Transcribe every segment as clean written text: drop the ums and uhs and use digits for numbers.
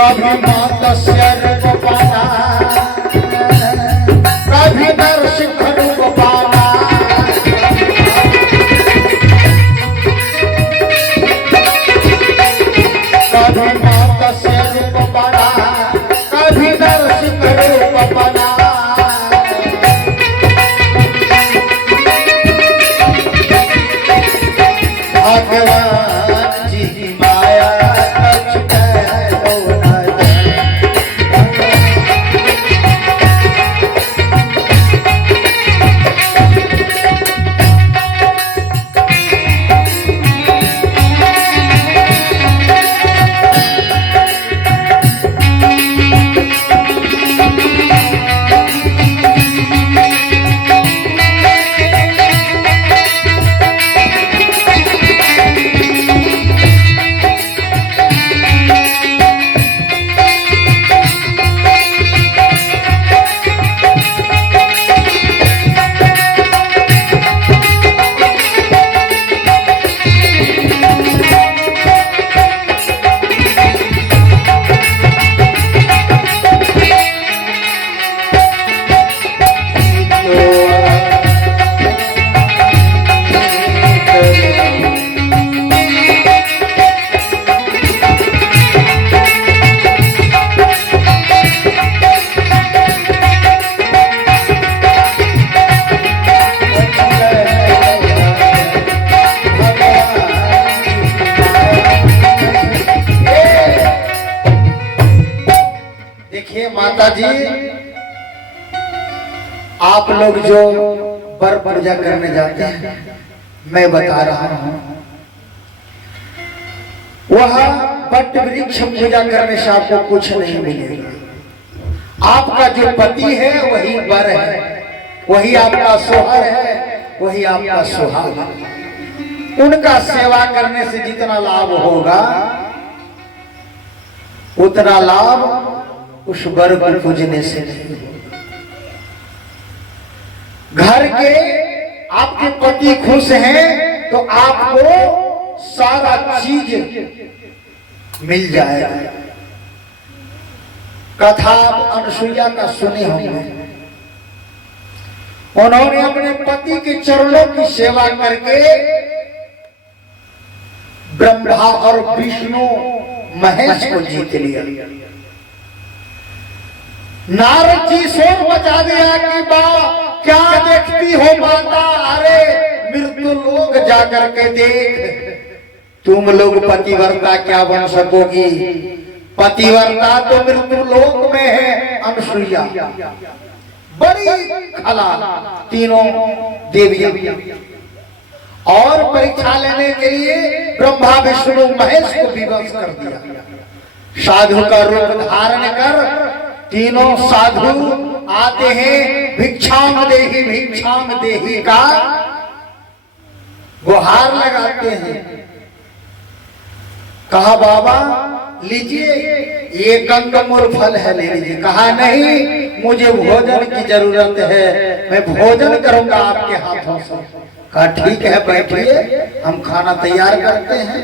कभी मत्स्य रूप पाना, कभी नरसिंह रूप पाना, कभी मत्स्य रूप पाना, कभी नरसिंह रूप पाना। भगवान जी की माया कछ कहो न जाए। देखिए माता जी, आप लोग जो वर पूजा करने जाते हैं, मैं बता रहा हूं, वह वट वृक्ष पूजा करने से आपको कुछ नहीं मिलेगा। आपका जो पति है वही वर है, वही आपका सोहर है, वही आपका सुहाग है। उनका सेवा करने से जितना लाभ होगा उतना लाभ उस वर को पूजने से नहीं होगा। घर के आपके पति खुश हैं तो आपको सारा चीज मिल जाएगा। कथा अनुसुईया का सुने होंगे, उन्होंने अपने पति के चरणों की सेवा करके ब्रह्मा और विष्णु महेश को जीत लिया। नारद जी शोर मचा दिया कि बा क्या देखती हो माता, अरे मृत्यु लोग जाकर के देख, तुम लोग पतिव्रता क्या बन सकोगी। पतिव्रता तो मृत्यु लोक में है अनुसुईया, बड़ी खला तीनों देवियां, और परीक्षा लेने के लिए ब्रह्मा विष्णु महेश को विवश कर दिया। साधु का रूप धारण कर तीनों साधु आते हैं, भिक्षाम देही का गुहार लगाते हैं। कहा बाबा लीजिए ये कंदमूल फल है, ले लीजिए। कहा नहीं, मुझे भोजन की जरूरत है, मैं भोजन करूंगा आपके हाथों से। कहा ठीक है बैठिए, हम खाना तैयार करते हैं।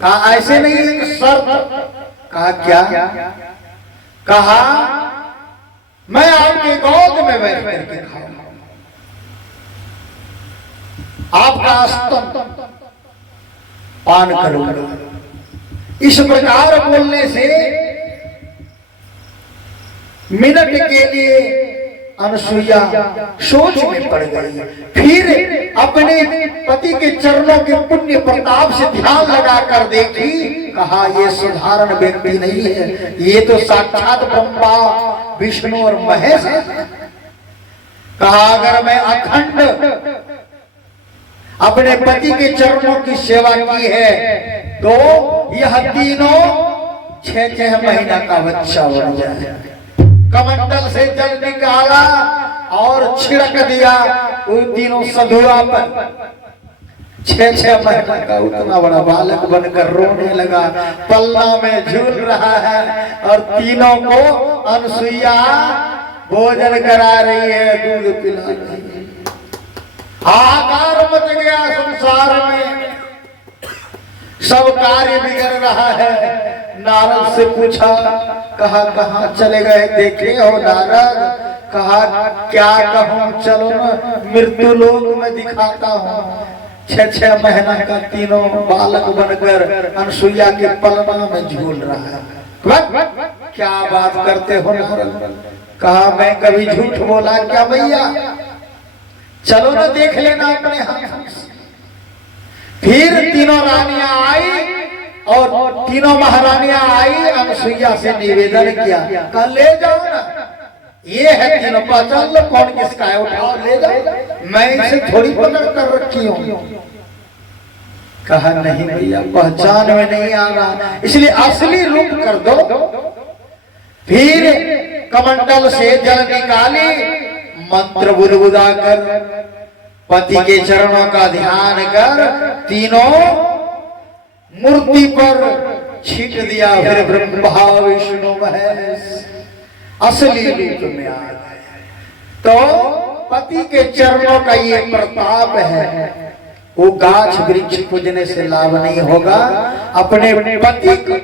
कहा ऐसे नहीं, एक शर्त। कहा क्या? कहा मैं आपके गोद में बैठ करके खाऊंगा, आपका स्तन पान करूंगा। इस प्रकार बोलने से मिनट के लिए अनुसुईया सोच में पड़ गई। फिर अपने पति के चरणों के पुण्य प्रताप से ध्यान लगा कर देखी। कहा ये साधारण व्यक्ति नहीं है, ये तो साक्षात ब्रह्मा विष्णु और महेश है। कहा अगर मैं अखंड अपने पति के चरणों की सेवा की है तो यह तीनों 6-6 महीना का बच्चा बन जाए। कमंडल से जल निकाला और छिड़क दिया उन तीनों सधुआ पर। 6-6 महीना का उतना बड़ा बालक बनकर रोने लगा, पल्ला में झूल रहा है और तीनों को अनुसुईया भोजन करा रही है, दूध पिला रही है। हाहाकार मच गया संसार में, सब कार्य बिगड़ रहा है। नारद से पूछा, कहा कहाँ चले गए देखे हो नारद? कहा क्या कहूँ, चलो ना मृत्यु लोक में दिखाता हूँ। 6 महीना का तीनों बालक बनकर अनसुईया के पलना में झूल रहा है। क्या बात करते हो नारद? कहा मैं कभी झूठ बोला क्या भैया? चलो ना देख लेना अपने हाथ। फिर तीनों रानियां आई और तीनों महारानियां आई, अनसुईया से निवेदन किया, कहा ले जाओ ना, ये है तीनों, पहचान लो कौन किसका है, उठाओ ले जाओ, मैं इसे थोड़ी पकड़ कर रखी हूँ। कहा नहीं भैया, पहचान में नहीं आ रहा, इसलिए असली रूप कर दो। फिर कमंडल से जल निकाली, मंत्र बुदबुदा कर पति के चरणों का ध्यान कर तीनों मूर्ति पर छीट दिया। फिर ब्रह्मा विष्णु महेश असली रूप में आ गए। तो पति के चरणों का ये प्रताप है। वो गाछ वृक्ष पूजने से लाभ नहीं होगा, अपने पति को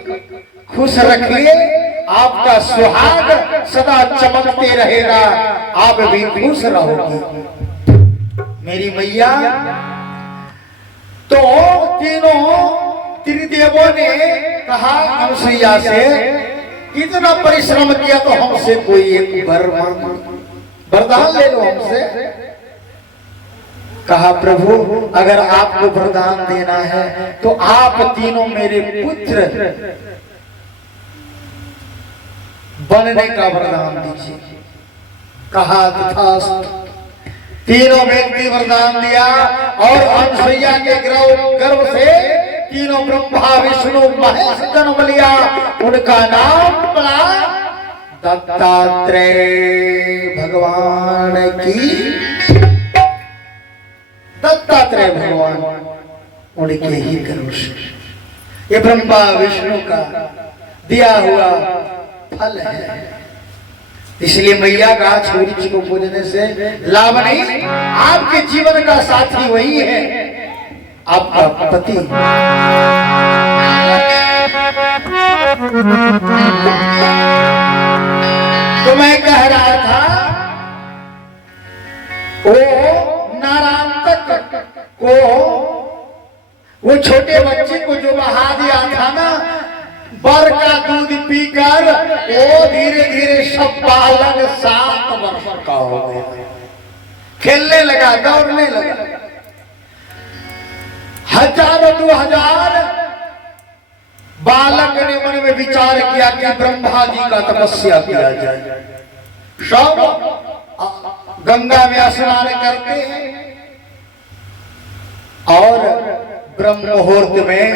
खुश रखिए, आपका सुहाग सदा चमकते रहेगा, आप भी खुश रहोगी मेरी मैया। तो तीनों त्रिदेवों ने कहा अनसुईया से, इतना परिश्रम किया तो हमसे कोई एक वरदान ले लो हमसे। कहा प्रभु अगर आपको वरदान देना है तो आप तीनों मेरे पुत्र बनने का वरदान दीजिए। कहा तथास्तु। तीनों व्यक्ति वरदान दिया और अनसुईया के गर्भ से तीनों ब्रह्मा विष्णु महेश जन्म लिया। उनका नाम पड़ा दत्तात्रेय भगवान की। दत्तात्रेय भगवान उनके ही गर्भ से, ये ब्रह्मा विष्णु का दिया हुआ फल है। इसलिए मैया गाछ वृक्ष को पूजने से लाभ नहीं, आपके जीवन का साथी वही है, आपका पति। तो मैं कह रहा था वो नारायण को, वो छोटे बच्चे को जो बहा दिया था ना बर का दूध पीकर, वो धीरे धीरे सब बालक 7 वर्ष का हो गया, खेलने लगा, दौड़ने लगा। 1000-2000 बालक ने मन में विचार किया कि ब्रह्मा जी का तपस्या किया जाए। सब गंगा में स्नान करते हैं और ब्रह्म मुहूर्त में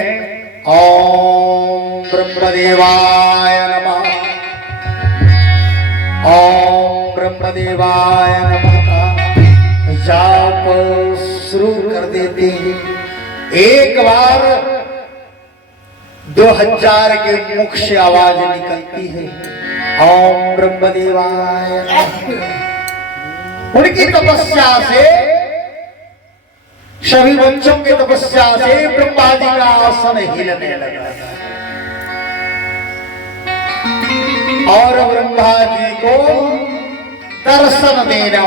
ओम ब्रह्मदेवाय नमः, ओम ब्रह्मदेवाय नमः जाप शुरू कर देते हैं। एक बार 2000 के मुख से आवाज निकलती है, ओम ब्रह्मदेवाय नमः। उनकी तपस्या से, सभी बच्चों की तपस्या से ब्रह्मा जी का आसन हिलने लगा और ब्रह्मा जी को दर्शन देना